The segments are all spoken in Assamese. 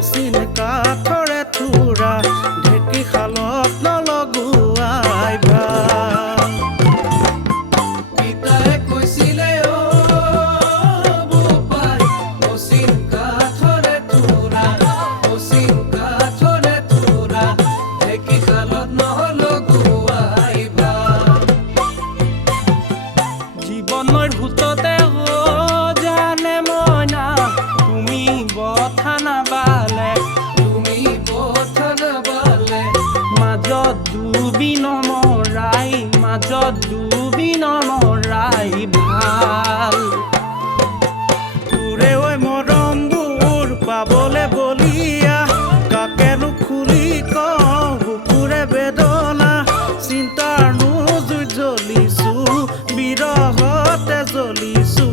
অচিন কাঠৰে থোৰা ঢেঁকী শালত নলগুৱাই ভাল পিতাই কৈছিলে বোপাই অচিন কাঠৰে থোৰা ঢেঁকী শালত নলগুৱাই ভাল জীৱনৰ ভূততে জানে মইনা তুমি বঠা নাবালে মাজত ডুবি নমৰাই ভাল তোৰে ঐ মৰমবোৰ পাবলে বলিয়া কাকেনো খুলি কওঁ বুকুৰে বেদনা চিন্তাৰ নোজুই জ্বলিছো বিৰহতে জ্বলিছো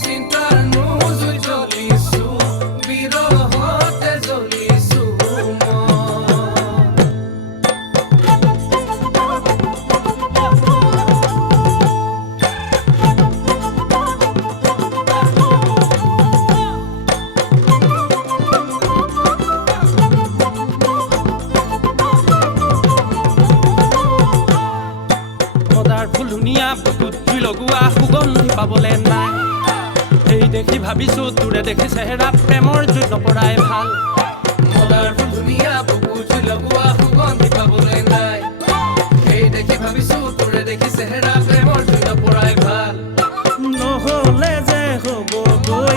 চিন্তাৰ নোজুই জ্বলিছো বিৰহতে জ্বলিছো মদাৰ ফুল ধুনীয়া বুকুত জুই লগোৱা সুগন্ধি পাবলে নাই এই দেখি ভাবিছো তোৰে দেখি চেহেৰা প্ৰেমৰ জুইত নপৰাই ভাল মদাৰ ফুল ধুনীয়া বুকুত জুই লগোৱা সুগন্ধি পাবলৈ নাই সেই দেখি ভাবিছো তোৰে দেখি চেহেৰা প্ৰেমৰ জুই নপৰাই ভাল নহ'লে যে হ'বগৈ